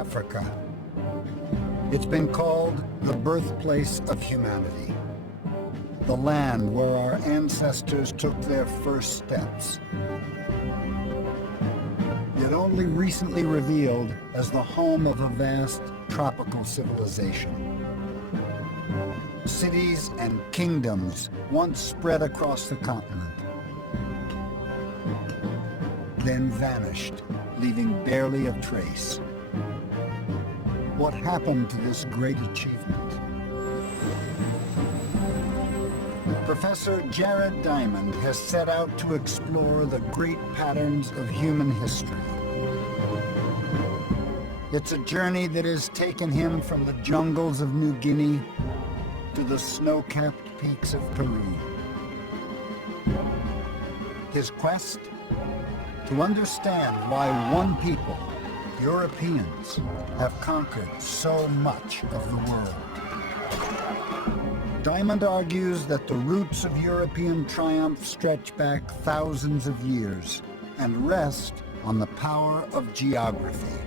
Africa. It's been called the birthplace of humanity, the land where our ancestors took their first steps, yet only recently revealed as the home of a vast tropical civilization. Cities and kingdoms once spread across the continent, then vanished, leaving barely a trace. What happened to this great achievement? Professor Jared Diamond has set out to explore the great patterns of human history. It's a journey that has taken him from the jungles of New Guinea to the snow-capped peaks of Peru. His quest? To understand why one people, Europeans, have conquered so much of the world. Diamond argues that the roots of European triumph stretch back thousands of years and rest on the power of geography.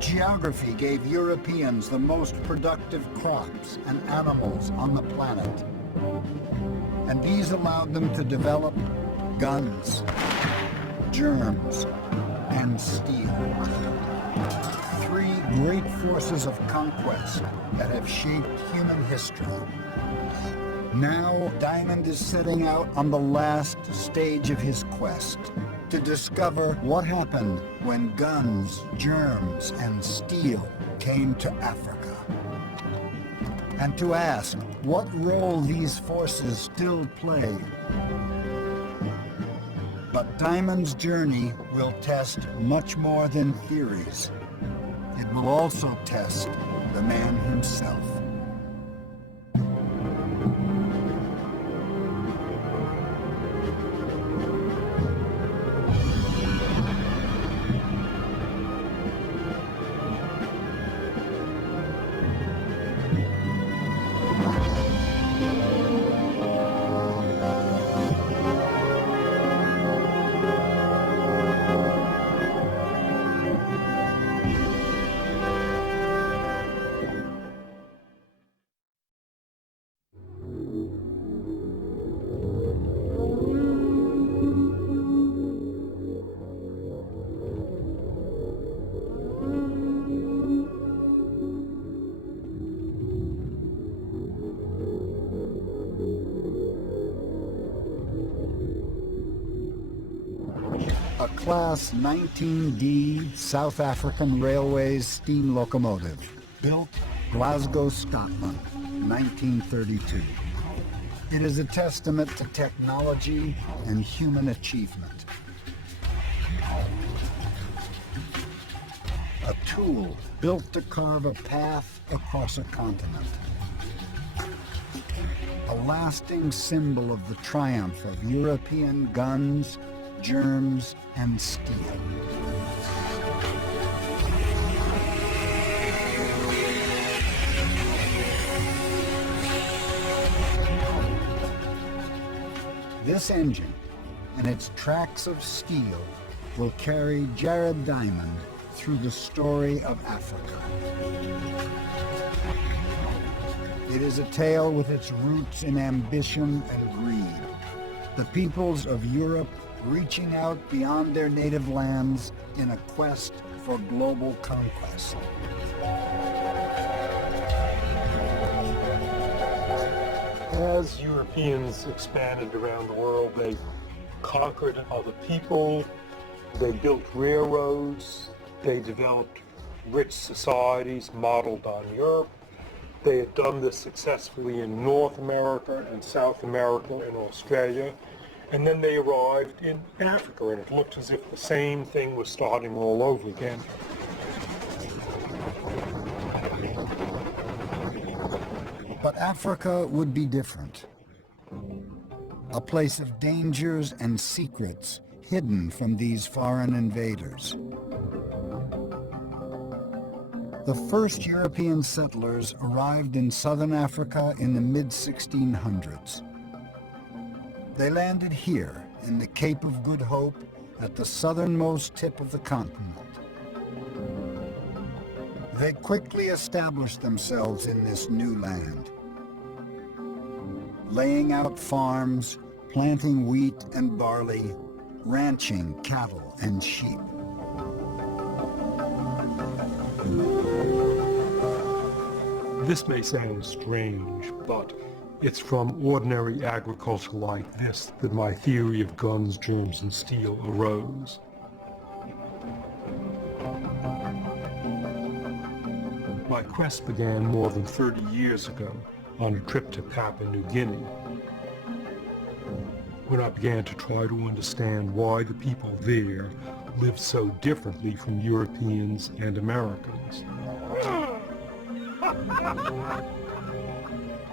Geography gave Europeans the most productive crops and animals on the planet, and these allowed them to develop guns, germs, and steel. Three great forces of conquest that have shaped human history. Now, Diamond is setting out on the last stage of his quest to discover what happened when guns, germs, and steel came to Africa, and to ask what role these forces still play. But Diamond's journey will test much more than theories. It will also test the man himself. A Class 19D South African Railways steam locomotive, built Glasgow, Scotland, 1932. It is a testament to technology and human achievement. A tool built to carve a path across a continent. A lasting symbol of the triumph of European guns, germs, and steel. This engine and its tracks of steel will carry Jared Diamond through the story of Africa. It is a tale with its roots in ambition and greed. The peoples of Europe reaching out beyond their native lands in a quest for global conquest. As Europeans expanded around the world, they conquered other people, they built railroads, they developed rich societies modeled on Europe. They had done this successfully in North America and South America and Australia. And then they arrived in Africa, and it looked as if the same thing was starting all over again. But Africa would be different. A place of dangers and secrets hidden from these foreign invaders. The first European settlers arrived in southern Africa in the mid-1600s. They landed here in the Cape of Good Hope at the southernmost tip of the continent. They quickly established themselves in this new land, laying out farms, planting wheat and barley, ranching cattle and sheep. This may sound strange, but it's from ordinary agriculture like this that my theory of guns, germs, and steel arose. My quest began more than 30 years ago on a trip to Papua New Guinea, when I began to try to understand why the people there lived so differently from Europeans and Americans.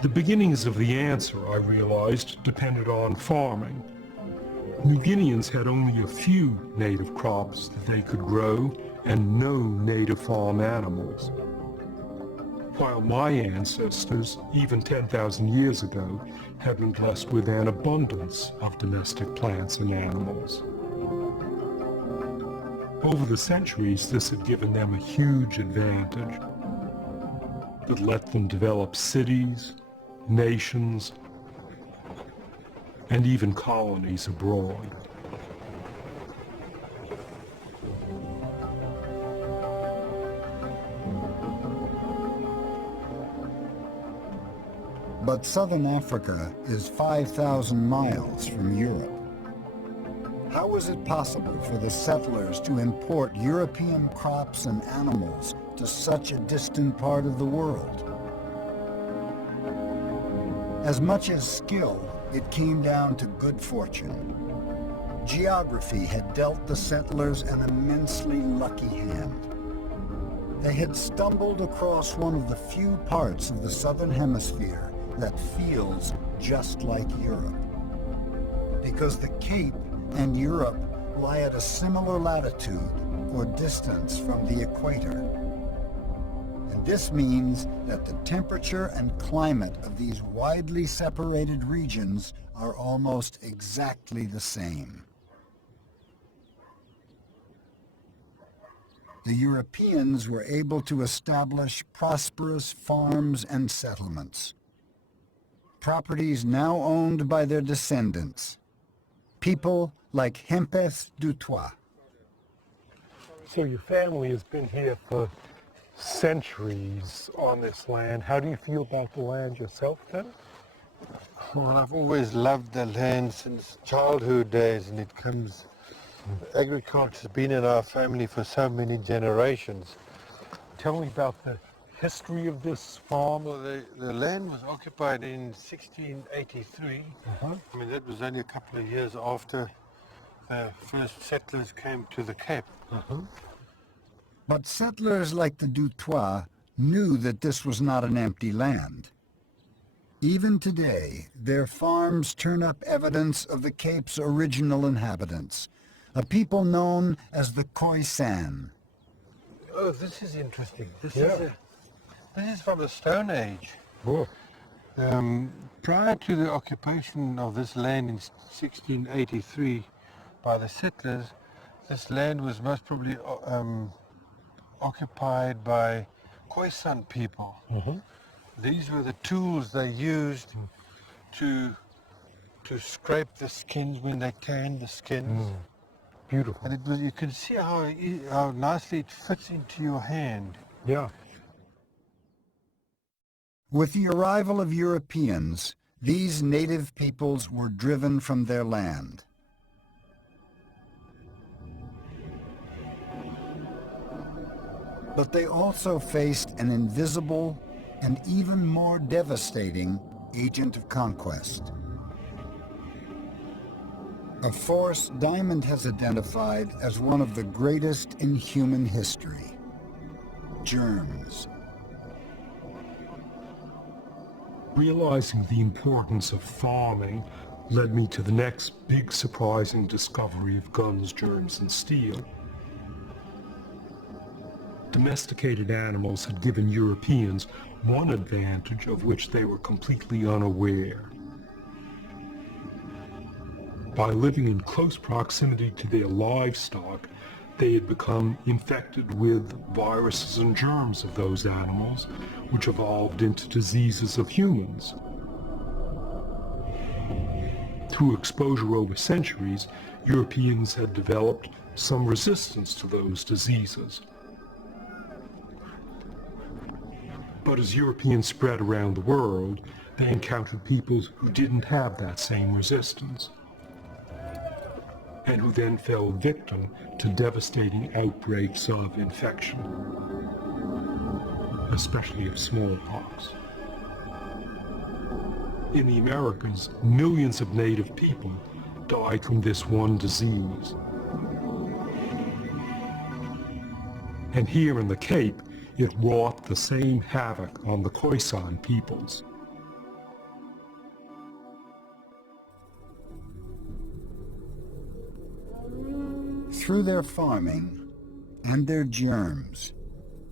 The beginnings of the answer, I realized, depended on farming. New Guineans had only a few native crops that they could grow and no native farm animals, while my ancestors, even 10,000 years ago, had been blessed with an abundance of domestic plants and animals. Over the centuries, this had given them a huge advantage that let them develop cities, nations, and even colonies abroad. But southern Africa is 5,000 miles from Europe. How was it possible for the settlers to import European crops and animals to such a distant part of the world? As much as skill, it came down to good fortune. Geography had dealt the settlers an immensely lucky hand. They had stumbled across one of the few parts of the southern hemisphere that feels just like Europe. Because the Cape and Europe lie at a similar latitude or distance from the equator. And this means that the temperature and climate of these widely separated regions are almost exactly the same. The Europeans were able to establish prosperous farms and settlements, properties now owned by their descendants, people like Hempes Dutoit. So your family has been here for centuries on this land. How do you feel about the land yourself then? Well, I've always loved the land since childhood days, and agriculture's been in our family for so many generations. Tell me about the history of this farm. Well, the land was occupied in 1683. I mean, that was only a couple of years after the first settlers came to the Cape. But settlers like the Dutoit knew that this was not an empty land. Even today, their farms turn up evidence of the Cape's original inhabitants, a people known as the Khoisan. Oh, this is interesting. This is from the Stone Age. Oh. Prior to the occupation of this land in 1683 by the settlers, this land was most probably occupied by Khoisan people. These were the tools they used to scrape the skins when they tanned the skins. Beautiful. And you can see how nicely it fits into your hand. Yeah. With the arrival of Europeans, these native peoples were driven from their land. But they also faced an invisible and even more devastating agent of conquest. A force Diamond has identified as one of the greatest in human history: germs. Realizing the importance of farming led me to the next big surprising discovery of guns, germs, and steel. Domesticated animals had given Europeans one advantage of which they were completely unaware. By living in close proximity to their livestock, they had become infected with viruses and germs of those animals, which evolved into diseases of humans. Through exposure over centuries, Europeans had developed some resistance to those diseases. But as Europeans spread around the world, they encountered peoples who didn't have that same resistance, and who then fell victim to devastating outbreaks of infection, especially of smallpox. In the Americas, millions of native people died from this one disease. And here in the Cape, it wrought the same havoc on the Khoisan peoples. Through their farming and their germs,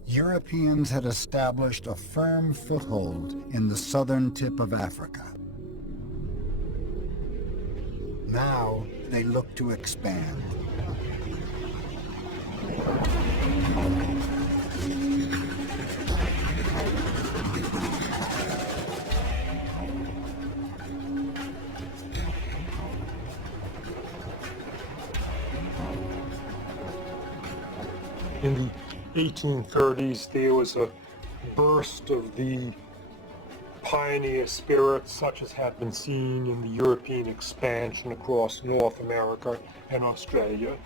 Europeans had established a firm foothold in the southern tip of Africa. Now they look to expand. In the 1830s, there was a burst of the pioneer spirit such as had been seen in the European expansion across North America and Australia.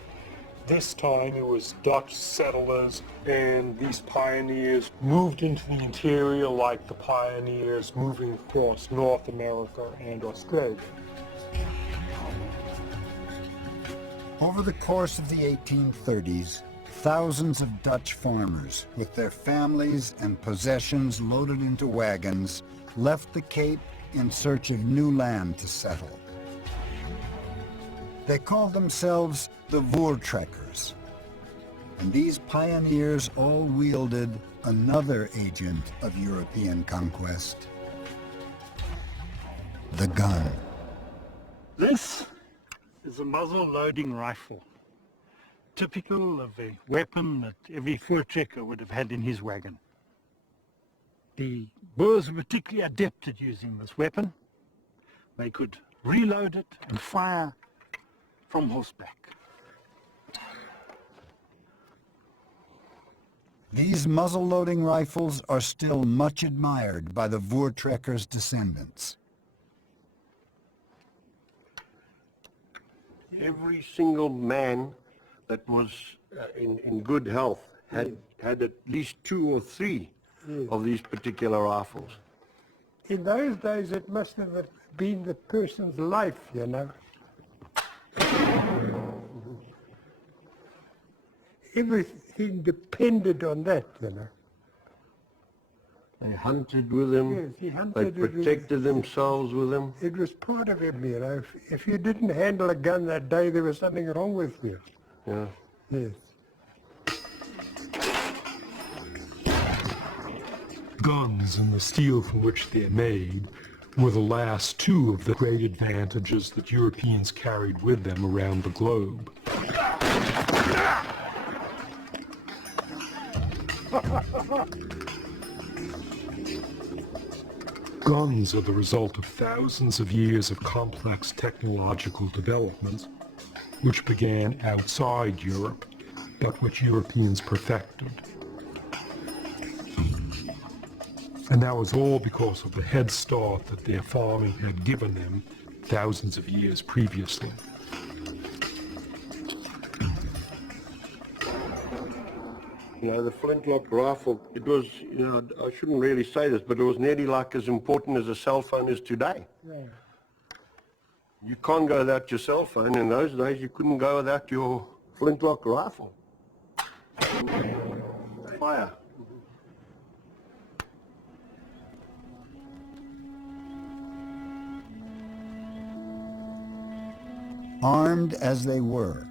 This time it was Dutch settlers, and these pioneers moved into the interior like the pioneers moving across North America and Australia. Over the course of the 1830s, thousands of Dutch farmers, with their families and possessions loaded into wagons, left the Cape in search of new land to settle. They called themselves the Voortrekkers, and these pioneers all wielded another agent of European conquest: the gun. This is a muzzle-loading rifle, typical of a weapon that every Voortrekker would have had in his wagon. The Boers were particularly adept at using this weapon. They could reload it and fire from horseback. These muzzle-loading rifles are still much admired by the Voortrekkers' descendants. Every single man that was in good health had at least 2 or 3 of these particular rifles. In those days, it must have been the person's life, you know. Everything depended on that, you know. They hunted with them. Yes, he They hunted it. protected themselves with them. It was part of him, you know. If you didn't handle a gun that day, there was something wrong with you. Yeah. Yes. Guns and the steel from which they're made were the last 2 of the great advantages that Europeans carried with them around the globe. Guns are the result of thousands of years of complex technological developments, which began outside Europe, but which Europeans perfected. And that was all because of the head start that their farming had given them thousands of years previously. You know, the flintlock rifle, it was, you know, I shouldn't really say this, but it was nearly like as important as a cell phone is today. Yeah. You can't go without your cell phone. In those days, you couldn't go without your flintlock rifle. Fire. Armed as they were,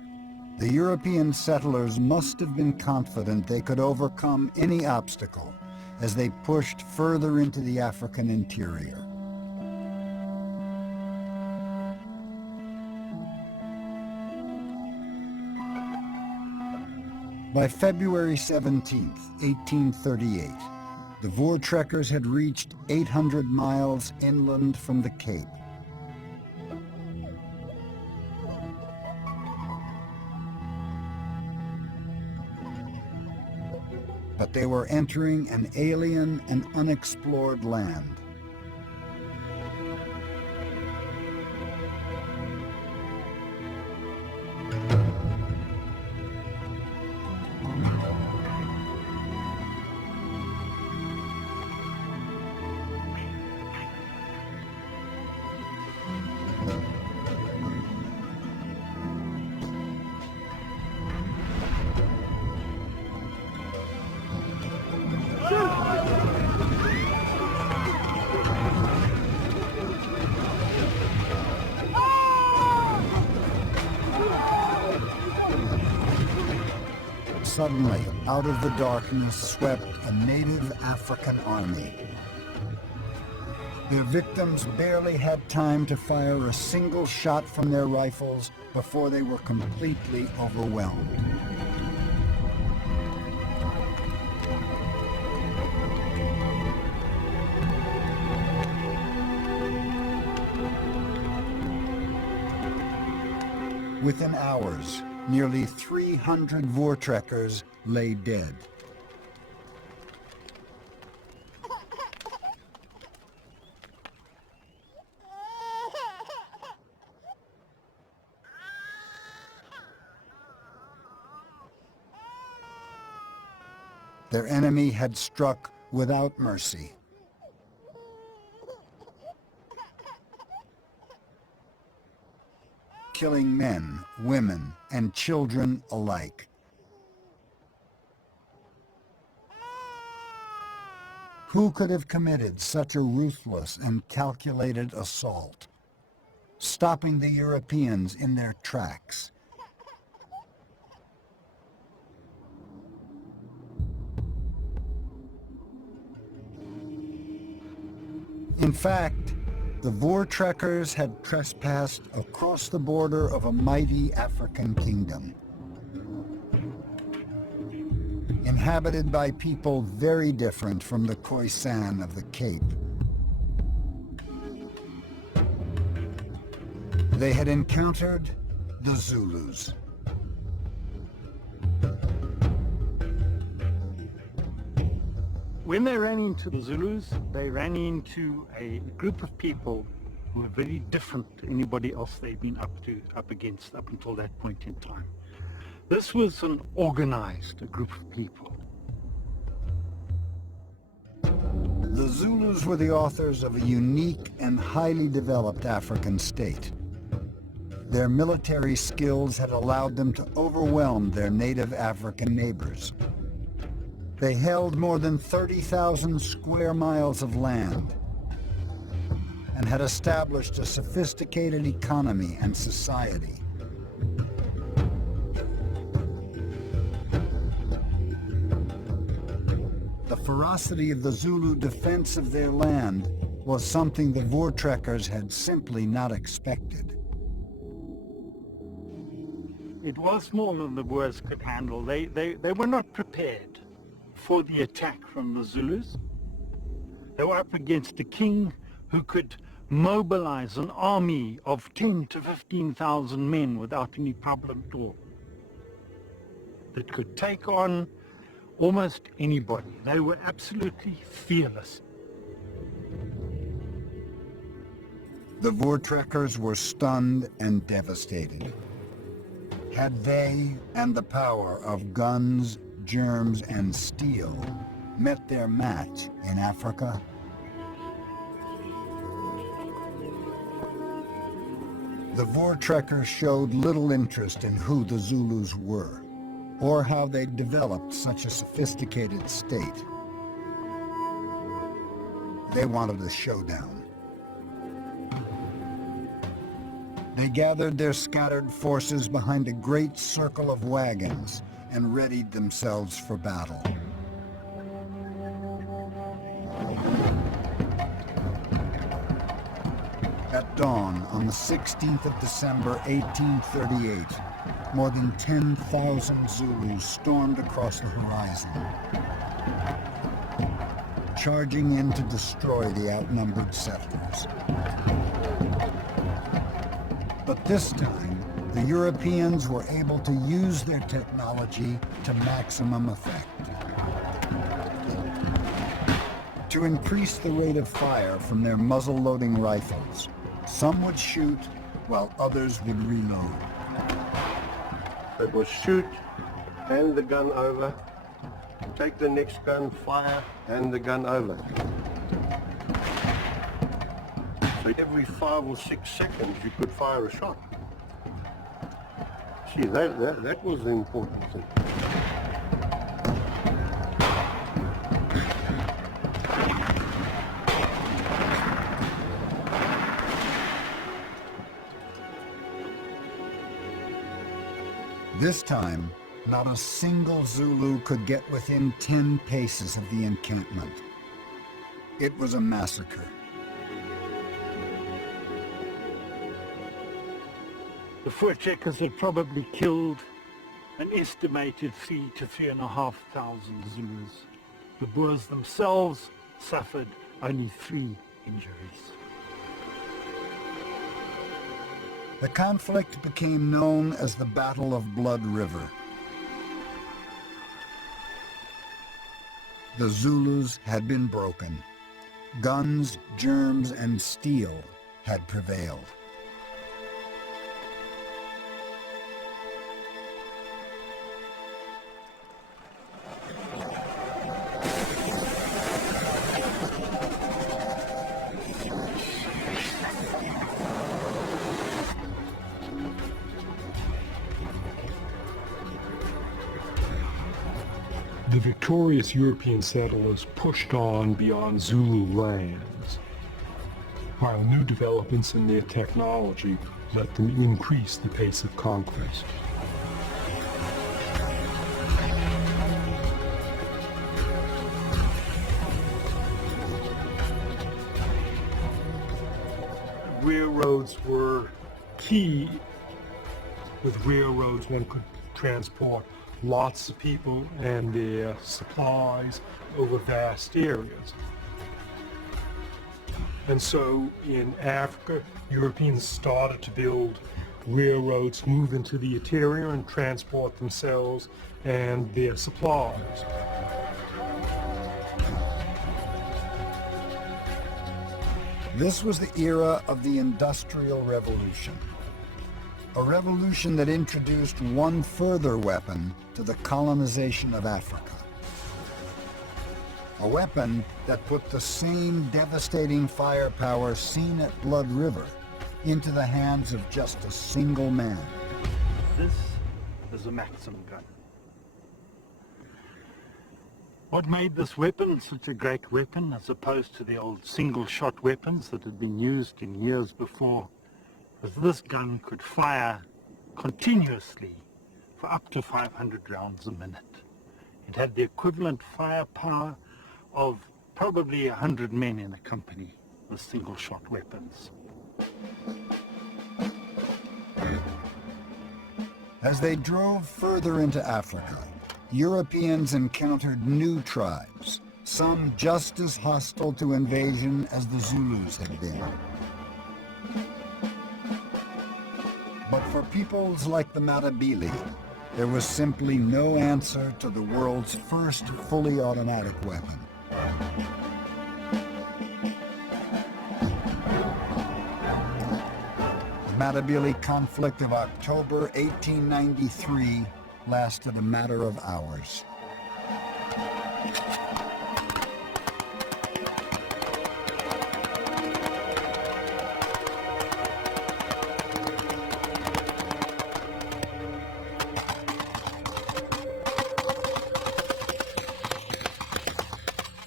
the European settlers must have been confident they could overcome any obstacle as they pushed further into the African interior. By February 17, 1838, the Voortrekkers had reached 800 miles inland from the Cape. But they were entering an alien and unexplored land. Suddenly, out of the darkness swept a native African army. Their victims barely had time to fire a single shot from their rifles before they were completely overwhelmed. Within hours, nearly 300 Voortrekkers lay dead. Their enemy had struck without mercy. Killing men, women, and children alike. Who could have committed such a ruthless and calculated assault, stopping the Europeans in their tracks? In fact, the Voortrekkers had trespassed across the border of a mighty African kingdom, inhabited by people very different from the Khoisan of the Cape. They had encountered the Zulus. When they ran into the Zulus, they ran into a group of people who were very different to anybody else they'd been up against up until that point in time. This was an organized group of people. The Zulus were the authors of a unique and highly developed African state. Their military skills had allowed them to overwhelm their native African neighbors. They held more than 30,000 square miles of land and had established a sophisticated economy and society. The ferocity of the Zulu defense of their land was something the Voortrekkers had simply not expected. It was more than the Boers could handle. They were not prepared for the attack from the Zulus. They were up against a king who could mobilize an army of 10 to 15,000 men without any problem at all, that could take on almost anybody. They were absolutely fearless. The Voortrekkers were stunned and devastated. Had they and the power of guns, germs, and steel met their match in Africa? The Voortrekkers showed little interest in who the Zulus were, or how they developed such a sophisticated state. They wanted a showdown. They gathered their scattered forces behind a great circle of wagons and readied themselves for battle. At dawn on the 16th of December, 1838, more than 10,000 Zulus stormed across the horizon, charging in to destroy the outnumbered settlers. But this time, the Europeans were able to use their technology to maximum effect. To increase the rate of fire from their muzzle-loading rifles, some would shoot while others would reload. It was shoot, hand the gun over, take the next gun, fire, hand the gun over. So every 5 or 6 seconds you could fire a shot. See, that was the important thing. This time, not a single Zulu could get within 10 paces of the encampment. It was a massacre. The Voortrekkers had probably killed an estimated 3,000 to 3,500 Zulus. The Boers themselves suffered only 3 injuries. The conflict became known as the Battle of Blood River. The Zulus had been broken. Guns, germs, and steel had prevailed. The victorious European settlers pushed on beyond Zulu lands, while new developments in their technology let them increase the pace of conquest. Railroads were key. With railroads, one could transport lots of people and their supplies over vast areas. And so in Africa, Europeans started to build railroads, move into the interior and transport themselves and their supplies. This was the era of the Industrial Revolution. A revolution that introduced one further weapon to the colonization of Africa. A weapon that put the same devastating firepower seen at Blood River into the hands of just a single man. This is a Maxim gun. What made this weapon such a great weapon as opposed to the old single-shot weapons that had been used in years before was this gun could fire continuously for up to 500 rounds a minute. It had the equivalent firepower of probably 100 men in a company with single-shot weapons. As they drove further into Africa, Europeans encountered new tribes, some just as hostile to invasion as the Zulus had been. But for peoples like the Matabele, there was simply no answer to the world's first fully automatic weapon. The Matabele conflict of October 1893 lasted a matter of hours.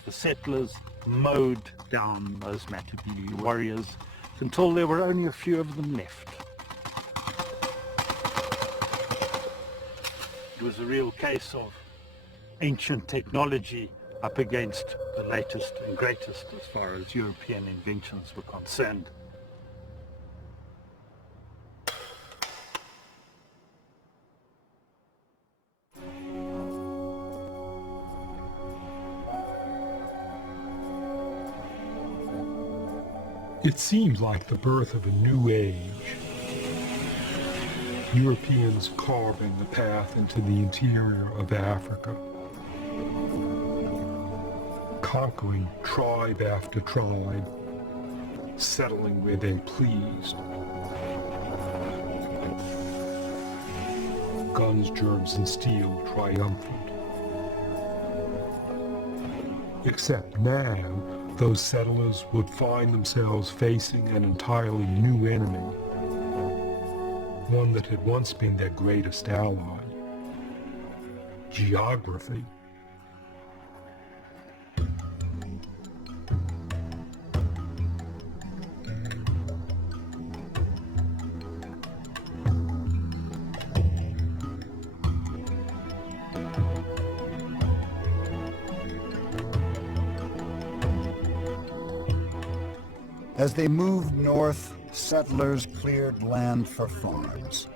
Settlers mowed down those Matabele warriors until there were only a few of them left. It was a real case of ancient technology up against the latest and greatest as far as European inventions were concerned. It seemed like the birth of a new age. Europeans carving the path into the interior of Africa, conquering tribe after tribe, settling where they pleased. Guns, germs, and steel triumphant. Except now, those settlers would find themselves facing an entirely new enemy, one that had once been their greatest ally: geography. As they moved north, settlers cleared land for farms,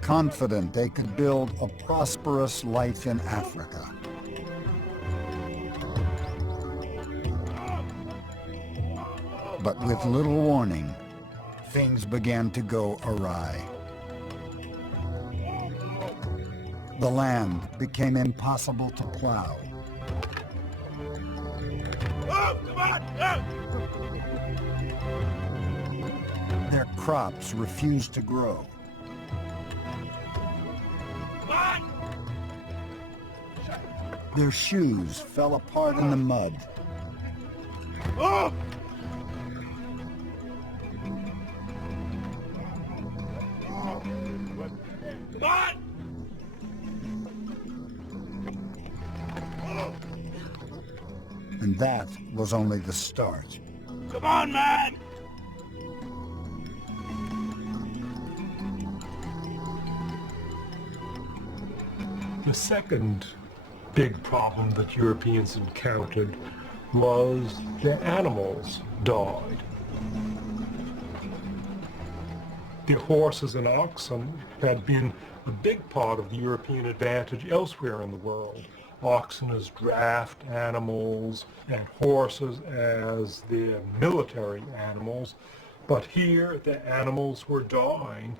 confident they could build a prosperous life in Africa. But with little warning, things began to go awry. The land became impossible to plow. Their crops refused to grow. Their shoes fell apart in the mud. And that was only the start. Come on, man! The second big problem that Europeans encountered was their animals died. The horses and oxen had been a big part of the European advantage elsewhere in the world. Oxen as draft animals and horses as their military animals. But here the animals were dying.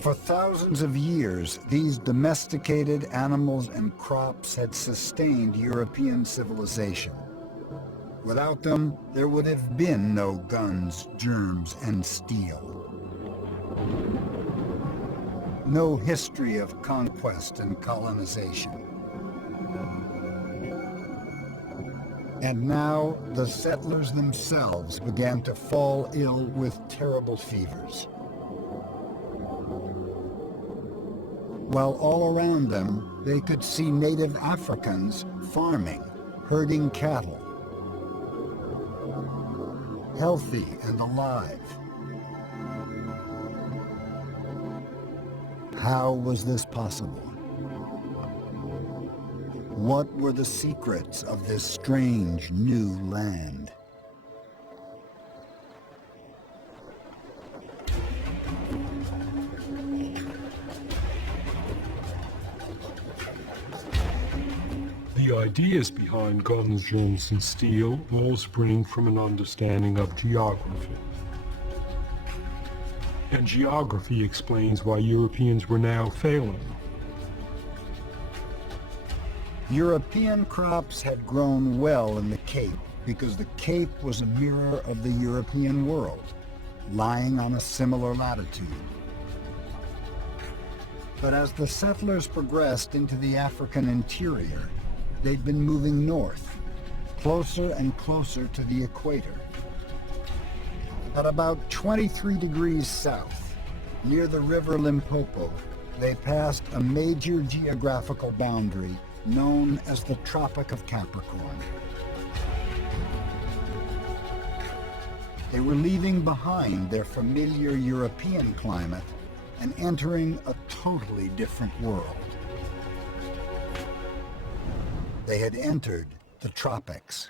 For thousands of years, these domesticated animals and crops had sustained European civilization. Without them, there would have been no guns, germs, and steel. No history of conquest and colonization. And now, the settlers themselves began to fall ill with terrible fevers. While all around them, they could see native Africans farming, herding cattle, healthy and alive. How was this possible? What were the secrets of this strange new land? The ideas behind guns, germs, and steel all spring from an understanding of geography. And geography explains why Europeans were now failing. European crops had grown well in the Cape because the Cape was a mirror of the European world, lying on a similar latitude. But as the settlers progressed into the African interior, they'd been moving north, closer and closer to the equator. At about 23 degrees south, near the river Limpopo, they passed a major geographical boundary known as the Tropic of Capricorn. They were leaving behind their familiar European climate and entering a totally different world. They had entered the tropics.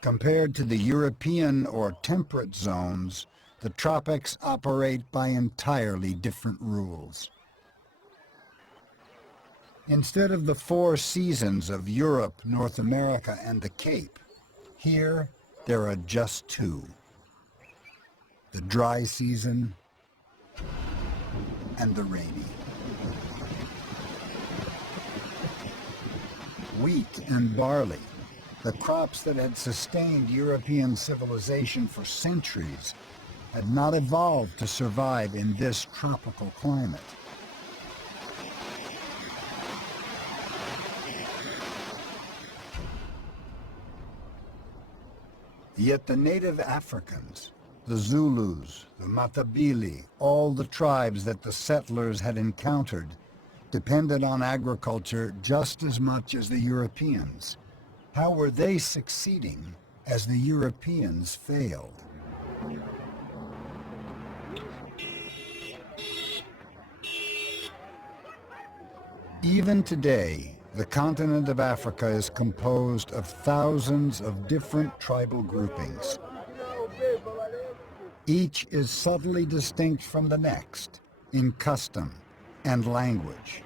Compared to the European or temperate zones, the tropics operate by entirely different rules. Instead of the 4 seasons of Europe, North America, and the Cape, here there are just 2. The dry season and the rainy. Wheat and barley, the crops that had sustained European civilization for centuries, had not evolved to survive in this tropical climate. Yet the native Africans, the Zulus, the Matabele, all the tribes that the settlers had encountered, depended on agriculture just as much as the Europeans. How were they succeeding as the Europeans failed? Even today, the continent of Africa is composed of thousands of different tribal groupings. Each is subtly distinct from the next in custom and language.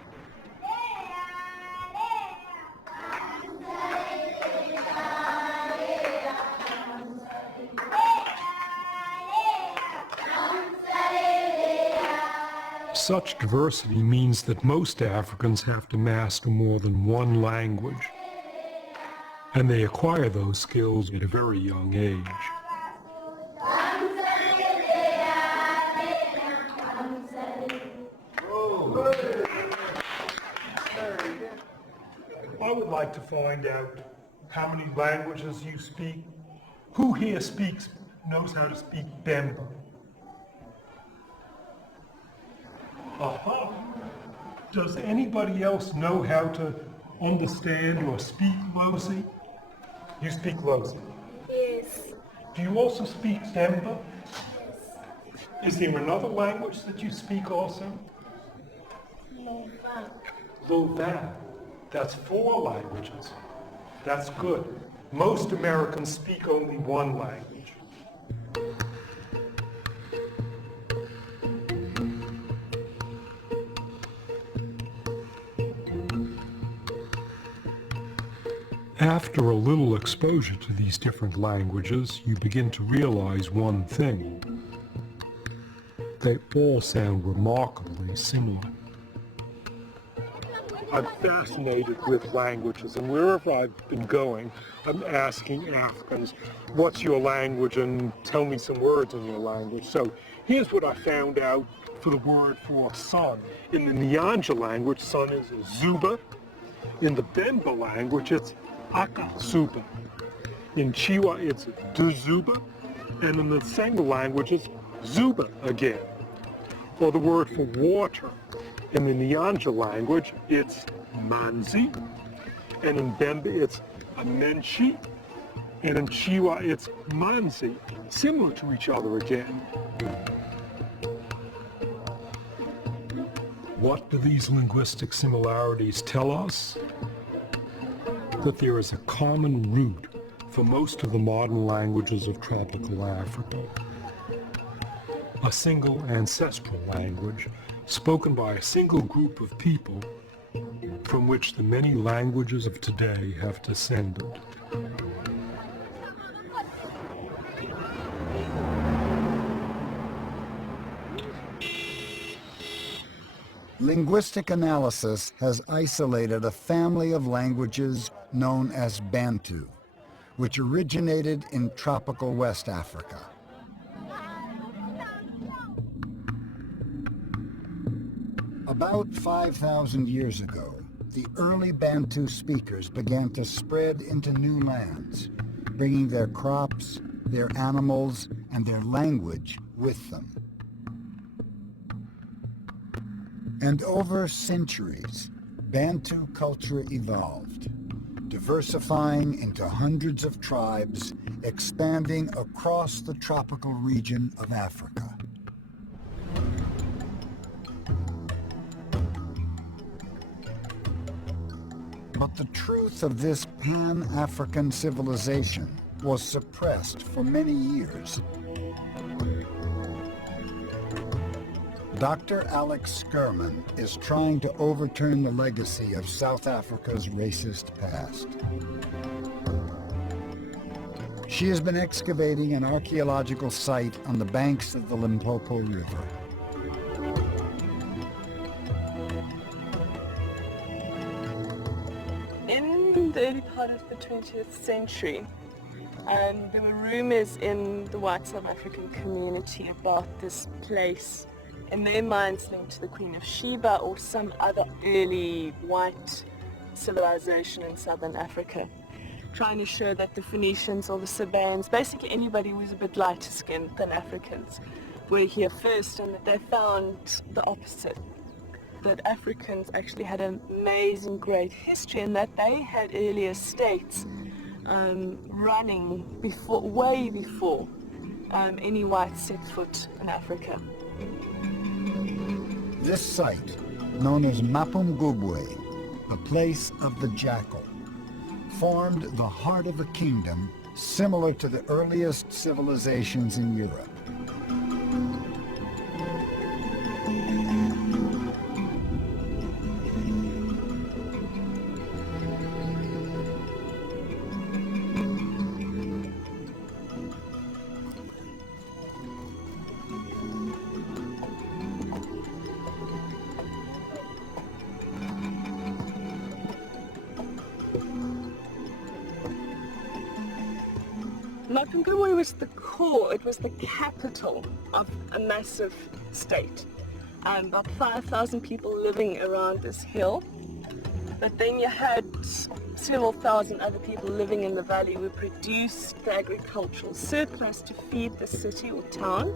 Such diversity means that most Africans have to master more than one language, and they acquire those skills at a very young age. I would like to find out how many languages you speak. Who here knows how to speak Bemba? Aha. Does anybody else know how to understand or speak Lozi? You speak Lozi? Yes. Do you also speak Demba? Yes. Is there another language that you speak also? No. Lovan. That's 4 languages. That's good. Most Americans speak only one language. After a little exposure to these different languages, you begin to realize one thing. They all sound remarkably similar. I'm fascinated with languages, and wherever I've been going, I'm asking Africans, what's your language, and tell me some words in your language. So here's what I found out for the word for sun. In the Nyanja language, sun is Zuba. In the Bemba language, it's Akasuba. In Chiwa, it's Duzuba. And in the Senga language, it's Zuba again. Or the word for water. In the Nyanja language, it's Manzi. And in Bemba, it's Amenshi. And in Chiwa, it's Manzi. Similar to each other again. What do these linguistic similarities tell us? That there is a common root for most of the modern languages of tropical Africa. A single ancestral language spoken by a single group of people from which the many languages of today have descended. Linguistic analysis has isolated a family of languages known as Bantu, which originated in tropical West Africa. About 5,000 years ago, the early Bantu speakers began to spread into new lands, bringing their crops, their animals, and their language with them. And over centuries, Bantu culture evolved, diversifying into hundreds of tribes, expanding across the tropical region of Africa. But the truth of this Pan-African civilization was suppressed for many years. Dr. Alex Skerman is trying to overturn the legacy of South Africa's racist past. She has been excavating an archaeological site on the banks of the Limpopo River. In the early part of the 20th century, there were rumors in the white South African community about this place, in their minds linked to the Queen of Sheba or some other early white civilization in southern Africa, trying to show that the Phoenicians or the Sabaeans, basically anybody who was a bit lighter skinned than Africans, were here first, and that they found the opposite, that Africans actually had an amazing great history and that they had earlier states running way before any white set foot in Africa. This site, known as Mapungubwe, the place of the jackal, formed the heart of a kingdom similar to the earliest civilizations in Europe. Mapungubwe was the core, it was the capital of a massive state. About 5,000 people living around this hill. But then you had several thousand other people living in the valley who produced the agricultural surplus to feed the city or town.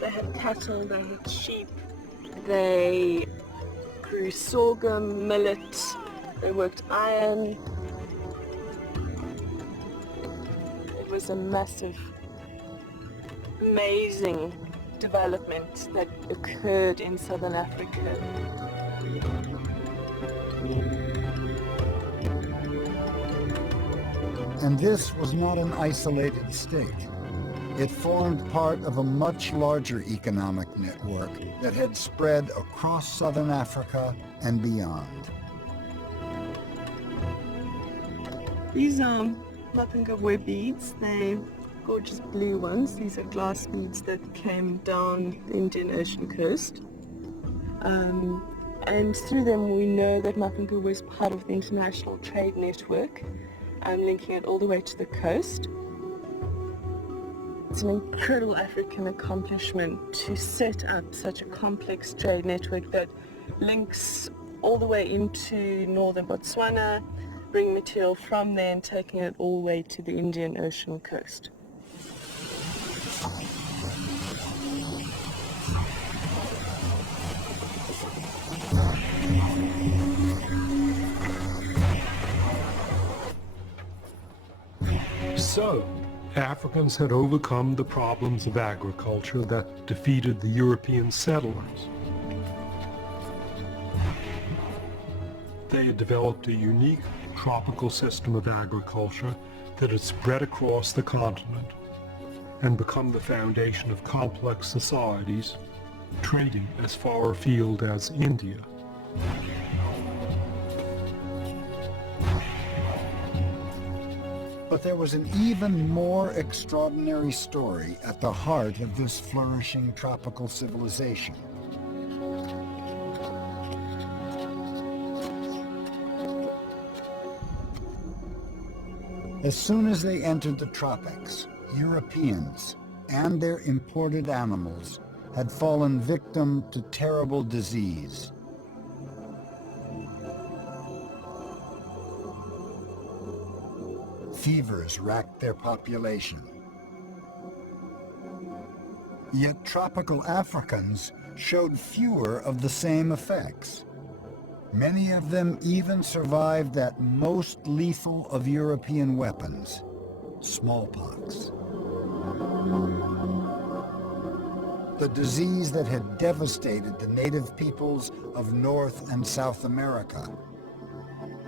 They had cattle, they had sheep, they grew sorghum, millet, they worked iron. It was a massive, amazing development that occurred in southern Africa. And this was not an isolated state. It formed part of a much larger economic network that had spread across southern Africa and beyond. These are Mapungubwe beads. They're gorgeous blue ones. These are glass beads that came down the Indian Ocean coast. And through them we know that Mapungubwe is part of the international trade network, linking it all the way to the coast. It's an incredible African accomplishment to set up such a complex trade network that links all the way into northern Botswana, bring material from there and taking it all the way to the Indian Ocean coast. So, Africans had overcome the problems of agriculture that defeated the European settlers. They had developed a unique tropical system of agriculture that had spread across the continent and become the foundation of complex societies, trading as far afield as India. But there was an even more extraordinary story at the heart of this flourishing tropical civilization. As soon as they entered the tropics, Europeans and their imported animals had fallen victim to terrible disease. Fevers racked their population. Yet tropical Africans showed fewer of the same effects. Many of them even survived that most lethal of European weapons, smallpox. The disease that had devastated the native peoples of North and South America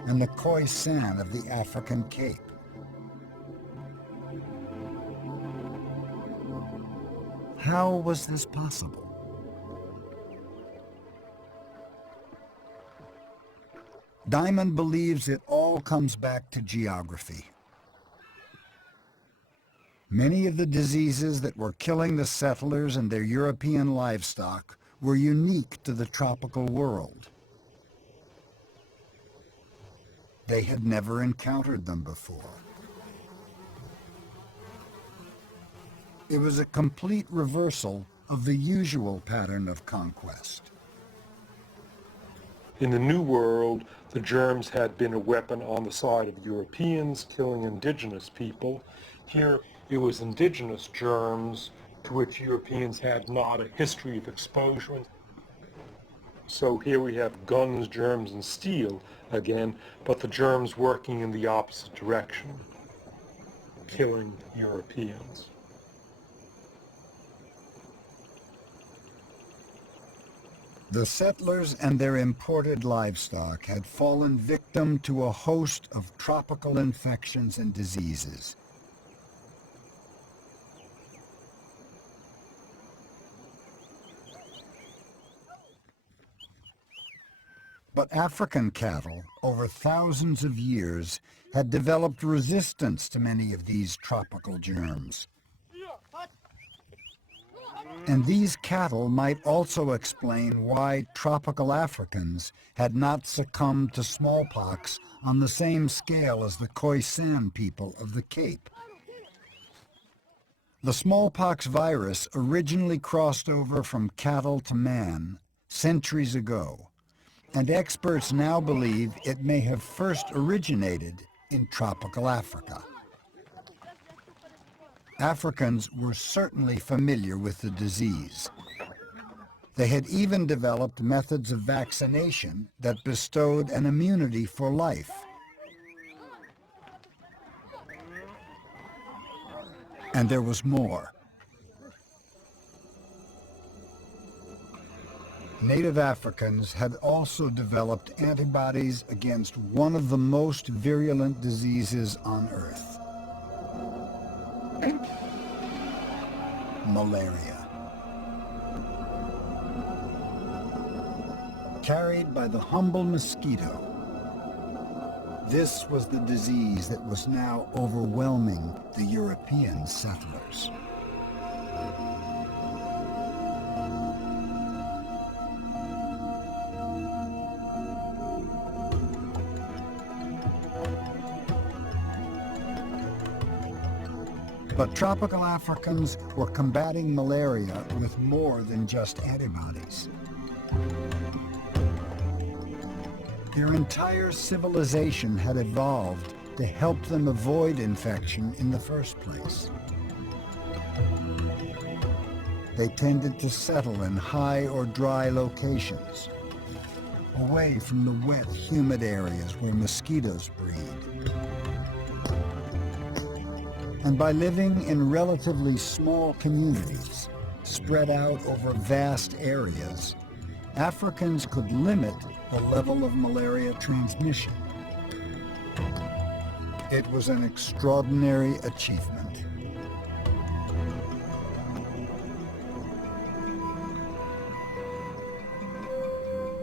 and the Khoisan of the African Cape. How was this possible? Diamond believes it all comes back to geography. Many of the diseases that were killing the settlers and their European livestock were unique to the tropical world. They had never encountered them before. It was a complete reversal of the usual pattern of conquest. In the New World, the germs had been a weapon on the side of Europeans killing indigenous people. Here, it was indigenous germs to which Europeans had not a history of exposure. So here we have guns, germs, and steel again, but the germs working in the opposite direction, killing Europeans. The settlers and their imported livestock had fallen victim to a host of tropical infections and diseases. But African cattle, over thousands of years, had developed resistance to many of these tropical germs. And these cattle might also explain why tropical Africans had not succumbed to smallpox on the same scale as the Khoisan people of the Cape. The smallpox virus originally crossed over from cattle to man centuries ago, and experts now believe it may have first originated in tropical Africa. Africans were certainly familiar with the disease. They had even developed methods of vaccination that bestowed an immunity for life. And there was more. Native Africans had also developed antibodies against one of the most virulent diseases on Earth. Malaria. Carried by the humble mosquito, this was the disease that was now overwhelming the European settlers. But tropical Africans were combating malaria with more than just antibodies. Their entire civilization had evolved to help them avoid infection in the first place. They tended to settle in high or dry locations, away from the wet, humid areas where mosquitoes breed. And by living in relatively small communities, spread out over vast areas, Africans could limit the level of malaria transmission. It was an extraordinary achievement.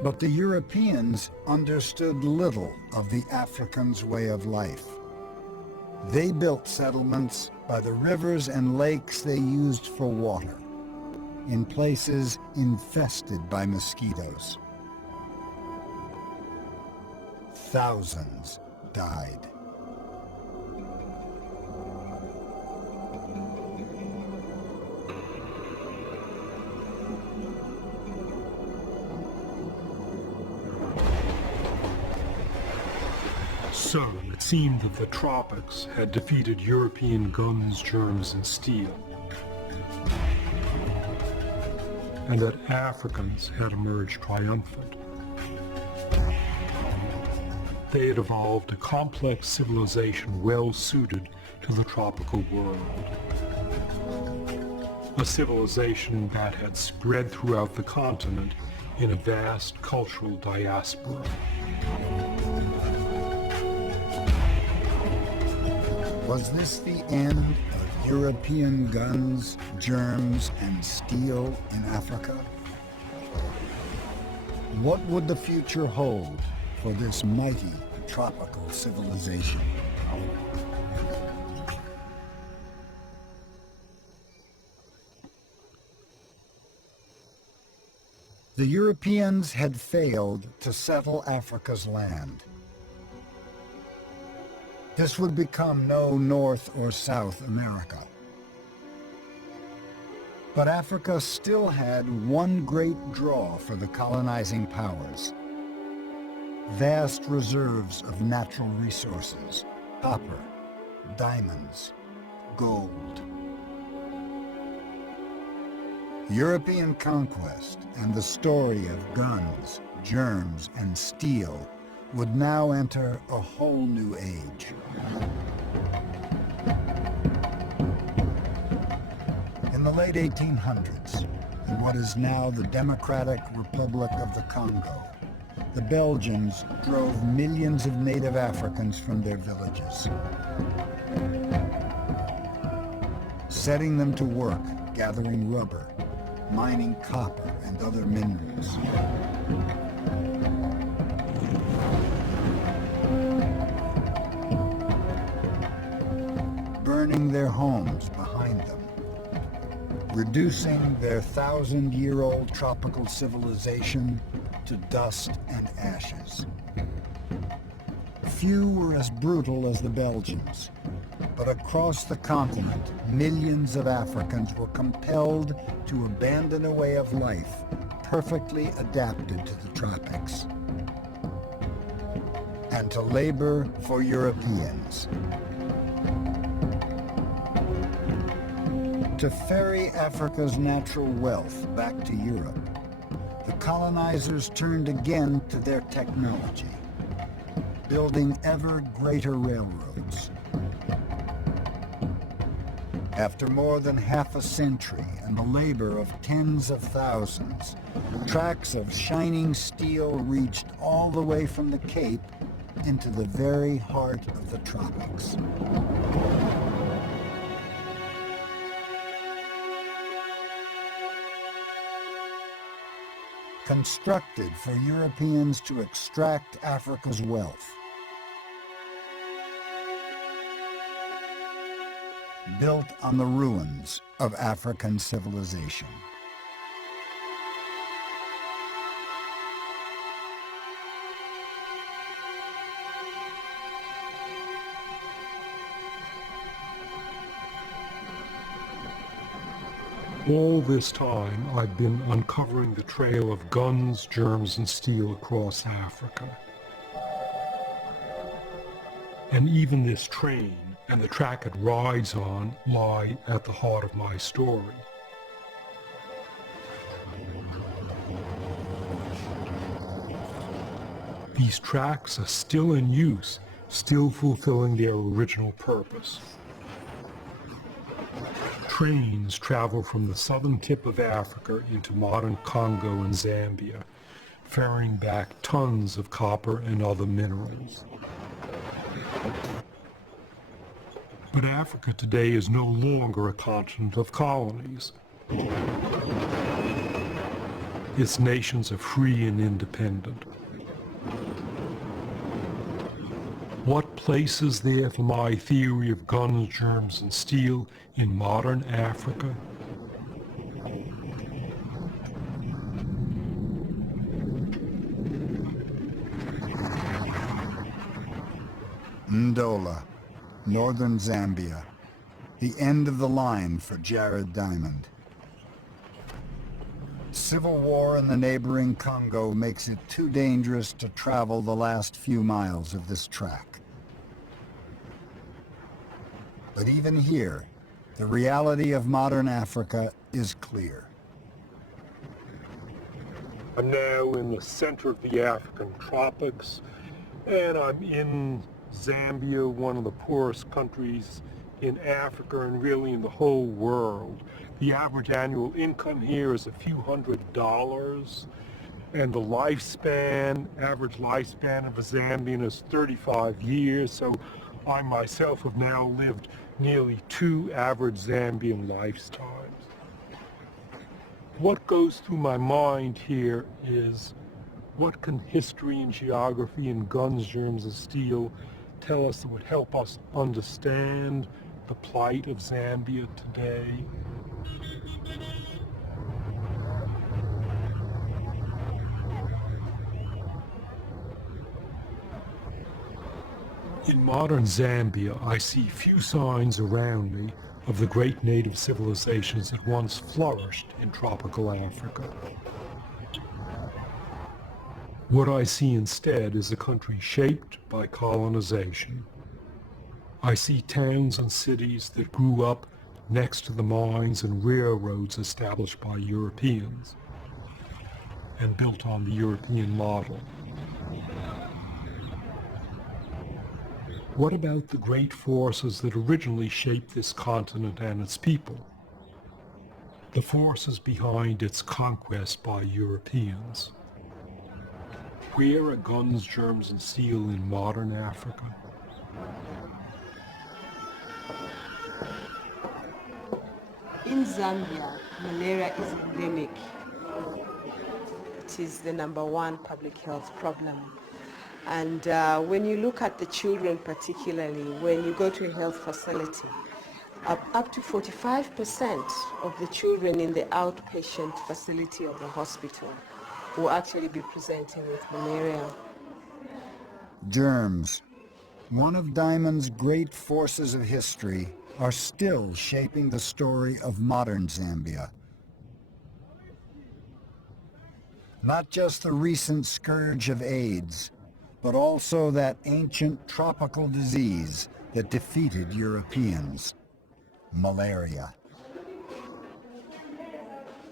But the Europeans understood little of the Africans' way of life. They built settlements by the rivers and lakes they used for water, in places infested by mosquitoes. Thousands died. So it seemed that the tropics had defeated European guns, germs, and steel, and that Africans had emerged triumphant. They had evolved a complex civilization well suited to the tropical world. A civilization that had spread throughout the continent in a vast cultural diaspora. Was this the end of European guns, germs, and steel in Africa? What would the future hold for this mighty tropical civilization? The Europeans had failed to settle Africa's land. This would become no North or South America. But Africa still had one great draw for the colonizing powers: vast reserves of natural resources, copper, diamonds, gold. European conquest and the story of guns, germs, and steel would now enter a whole new age. In the late 1800s, in what is now the Democratic Republic of the Congo, the Belgians drove millions of native Africans from their villages, setting them to work gathering rubber, mining copper and other minerals. Burning their homes behind them, reducing their 1,000-year-old tropical civilization to dust and ashes. Few were as brutal as the Belgians, but across the continent, millions of Africans were compelled to abandon a way of life perfectly adapted to the tropics, and to labor for Europeans. To ferry Africa's natural wealth back to Europe, the colonizers turned again to their technology, building ever greater railroads. After more than half a century and the labor of tens of thousands, tracks of shining steel reached all the way from the Cape into the very heart of the tropics. Constructed for Europeans to extract Africa's wealth. Built on the ruins of African civilization. All this time, I've been uncovering the trail of guns, germs, and steel across Africa. And even this train and the track it rides on lie at the heart of my story. These tracks are still in use, still fulfilling their original purpose. Trains travel from the southern tip of Africa into modern Congo and Zambia, ferrying back tons of copper and other minerals. But Africa today is no longer a continent of colonies. Its nations are free and independent. What place is there for my theory of guns, germs, and steel in modern Africa? Ndola, northern Zambia, the end of the line for Jared Diamond. Civil war in the neighboring Congo makes it too dangerous to travel the last few miles of this track. But even here, the reality of modern Africa is clear. I'm now in the center of the African tropics, and I'm in Zambia, one of the poorest countries in Africa and really in the whole world. The average annual income here is a few $100s, and the average lifespan of a Zambian is 35 years, so I myself have now lived nearly 2 average Zambian lifetimes. What goes through my mind here is, what can history and geography and guns, germs, and steel tell us that would help us understand the plight of Zambia today? In modern Zambia, I see few signs around me of the great native civilizations that once flourished in tropical Africa. What I see instead is a country shaped by colonization. I see towns and cities that grew up next to the mines and railroads established by Europeans and built on the European model. What about the great forces that originally shaped this continent and its people? The forces behind its conquest by Europeans. Where are guns, germs, and steel in modern Africa? In Zambia, malaria is endemic. It is the #1 public health problem. And when you look at the children particularly, when you go to a health facility, up to 45% of the children in the outpatient facility of the hospital will actually be presenting with malaria. Germs, one of Diamond's great forces of history, are still shaping the story of modern Zambia. Not just the recent scourge of AIDS, but also that ancient tropical disease that defeated Europeans, malaria.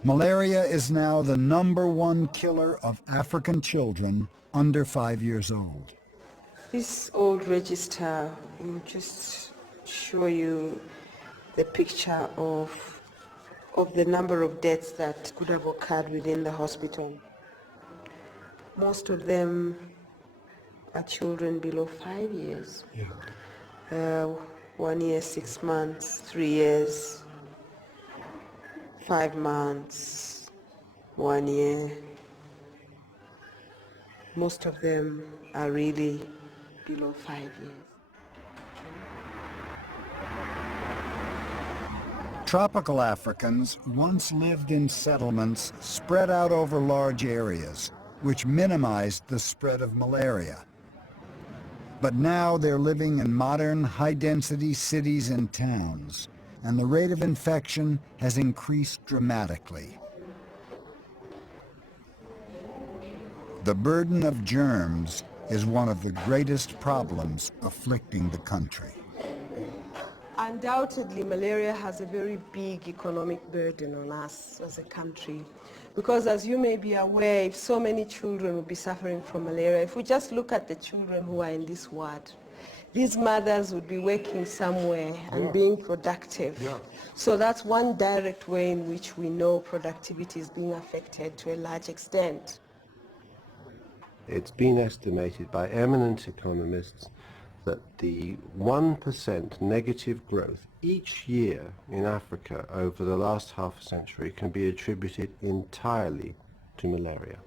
Malaria is now the #1 killer of African children under 5 years old. This old register will just show you the picture of the number of deaths that could have occurred within the hospital. Most of them are children below 5 years. 1 year, 6 months, 3 years, 5 months, 1 year. Most of them are really below 5 years. Tropical Africans once lived in settlements spread out over large areas, which minimized the spread of malaria. But now they're living in modern, high-density cities and towns, and the rate of infection has increased dramatically. The burden of germs is one of the greatest problems afflicting the country. Undoubtedly, malaria has a very big economic burden on us as a country. Because as you may be aware, if so many children will be suffering from malaria, if we just look at the children who are in this ward, these mothers would be working somewhere and being productive. So that's one direct way in which we know productivity is being affected to a large extent. It's been estimated by eminent economists that the 1% negative growth each year in Africa over the last half a century can be attributed entirely to malaria.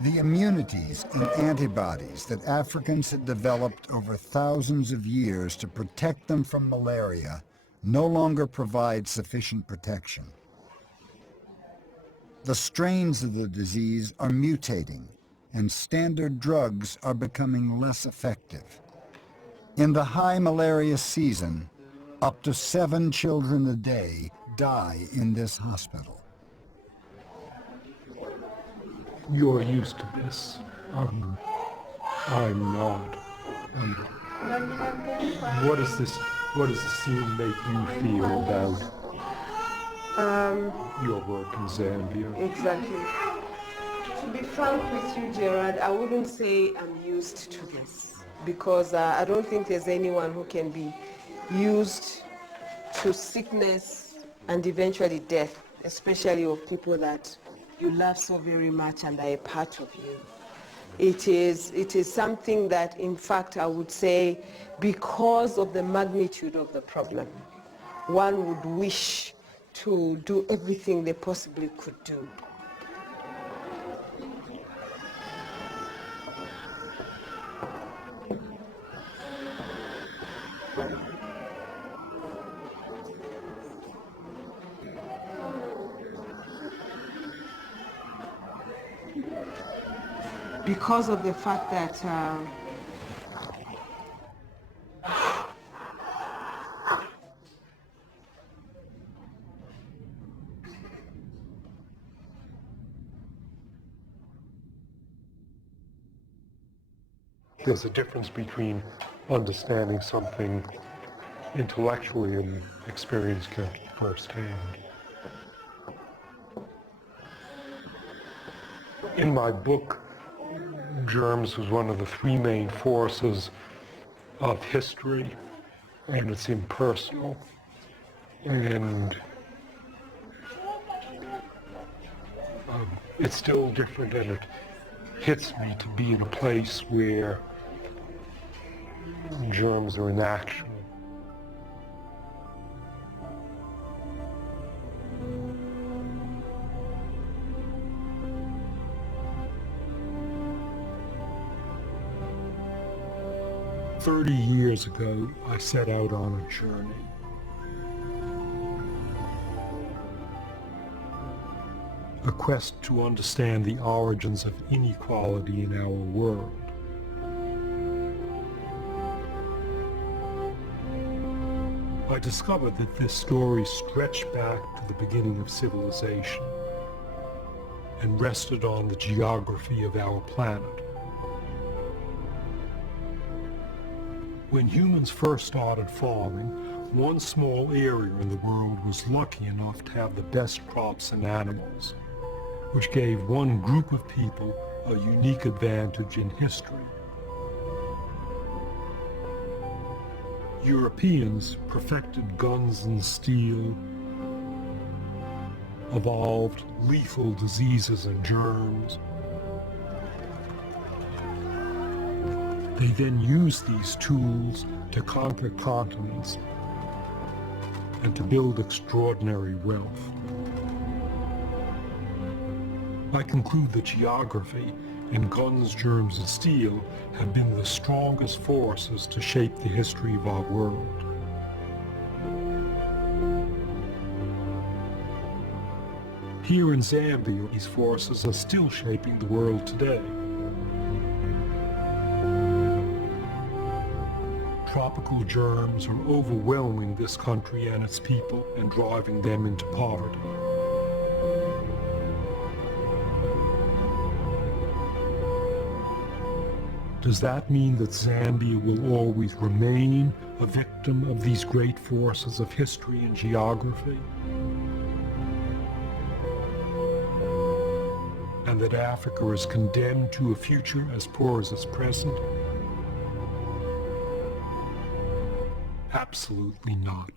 The immunities and antibodies that Africans had developed over thousands of years to protect them from malaria no longer provide sufficient protection. The strains of the disease are mutating, and standard drugs are becoming less effective. In the high malaria season, up to 7 children a day die in this hospital. You're used to this. I'm not. What does the scene make you feel about your work in Zambia? Exactly. To be frank with you, Gerard, I wouldn't say I'm used to this, because I don't think there's anyone who can be used to sickness and eventually death, especially of people that you love so very much and are a part of you. It is something that, in fact, I would say, because of the magnitude of the problem, one would wish to do everything they possibly could do. Because of the fact that there's a difference between understanding something intellectually and experiencing it firsthand. In my book, Germs was one of the three main forces of history, and it's impersonal. And it's still different, and it hits me to be in a place where germs are in action. "30 years ago, I set out on a journey. A quest to understand the origins of inequality in our world. I discovered that this story stretched back to the beginning of civilization and rested on the geography of our planet. When humans first started farming, one small area in the world was lucky enough to have the best crops and animals, which gave one group of people a unique advantage in history. Europeans perfected guns and steel, evolved lethal diseases and germs. They then used these tools to conquer continents and to build extraordinary wealth. I conclude that geography and guns, germs, and steel have been the strongest forces to shape the history of our world. Here in Zambia, these forces are still shaping the world today. Tropical germs are overwhelming this country and its people and driving them into poverty. Does that mean that Zambia will always remain a victim of these great forces of history and geography? And that Africa is condemned to a future as poor as its present? Absolutely not.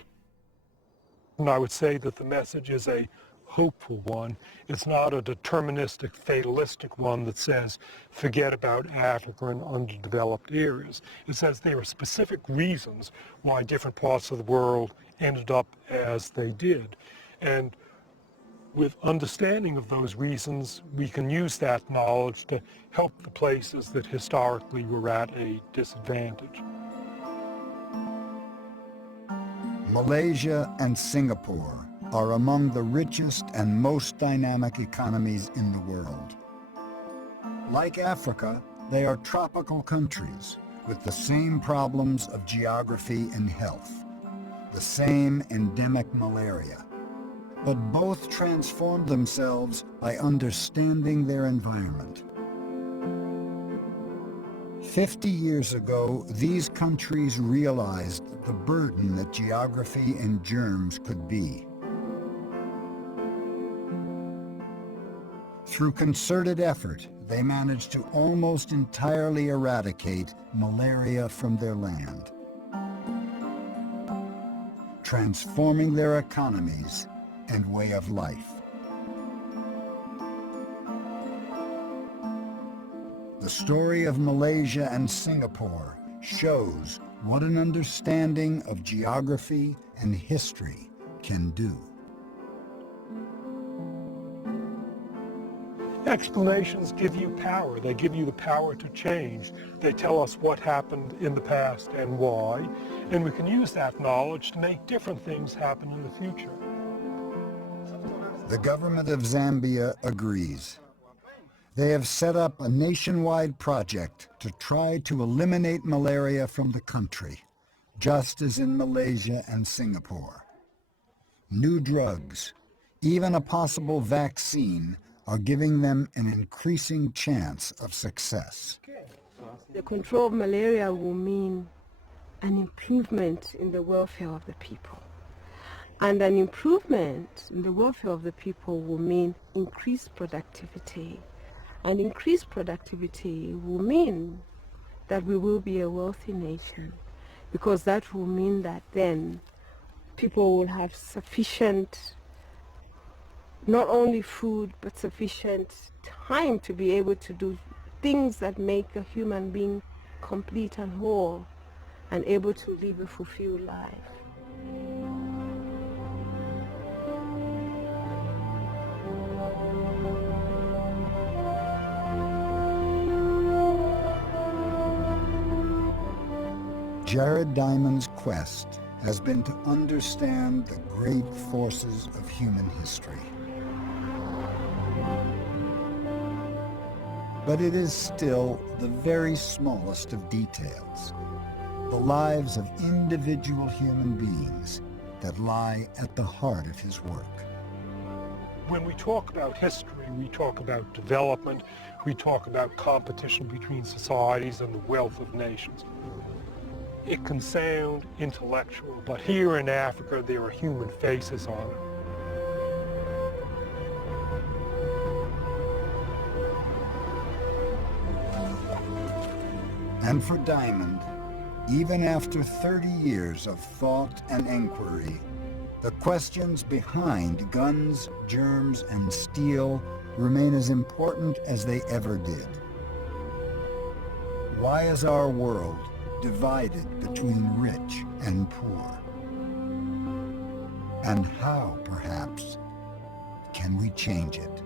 And I would say that the message is a hopeful one. It's not a deterministic, fatalistic one that says, forget about Africa and underdeveloped areas. It says there are specific reasons why different parts of the world ended up as they did. And with understanding of those reasons, we can use that knowledge to help the places that historically were at a disadvantage. Malaysia and Singapore are among the richest and most dynamic economies in the world. Like Africa, they are tropical countries with the same problems of geography and health, the same endemic malaria. But both transformed themselves by understanding their environment. 50 years ago, these countries realized the burden that geography and germs could be. Through concerted effort, they managed to almost entirely eradicate malaria from their land, transforming their economies and way of life. The story of Malaysia and Singapore shows what an understanding of geography and history can do. Explanations give you power. They give you the power to change. They tell us what happened in the past and why, and we can use that knowledge to make different things happen in the future. The government of Zambia agrees. They have set up a nationwide project to try to eliminate malaria from the country, just as in Malaysia and Singapore. New drugs, even a possible vaccine, are giving them an increasing chance of success. The control of malaria will mean an improvement in the welfare of the people. And an improvement in the welfare of the people will mean increased productivity. And increased productivity will mean that we will be a wealthy nation, because that will mean that then people will have sufficient, not only food, but sufficient time to be able to do things that make a human being complete and whole and able to live a fulfilled life. Jared Diamond's quest has been to understand the great forces of human history. But it is still the very smallest of details, the lives of individual human beings, that lie at the heart of his work. When we talk about history, we talk about development, we talk about competition between societies and the wealth of nations. It can sound intellectual, but here in Africa there are human faces on it. And for Diamond, even after 30 years of thought and inquiry, the questions behind guns, germs, and steel remain as important as they ever did. Why is our world divided between rich and poor? And how, perhaps, can we change it?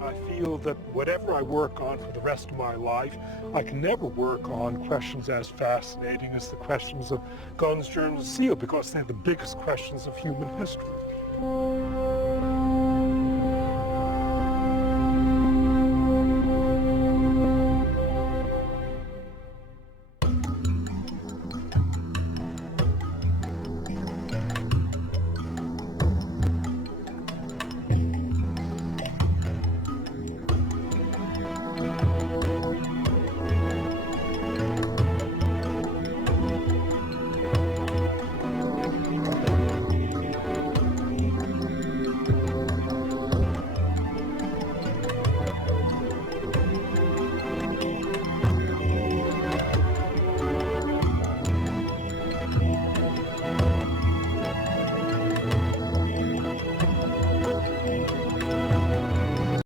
I feel that whatever I work on for the rest of my life, I can never work on questions as fascinating as the questions of guns, germs, and steel, because they're the biggest questions of human history.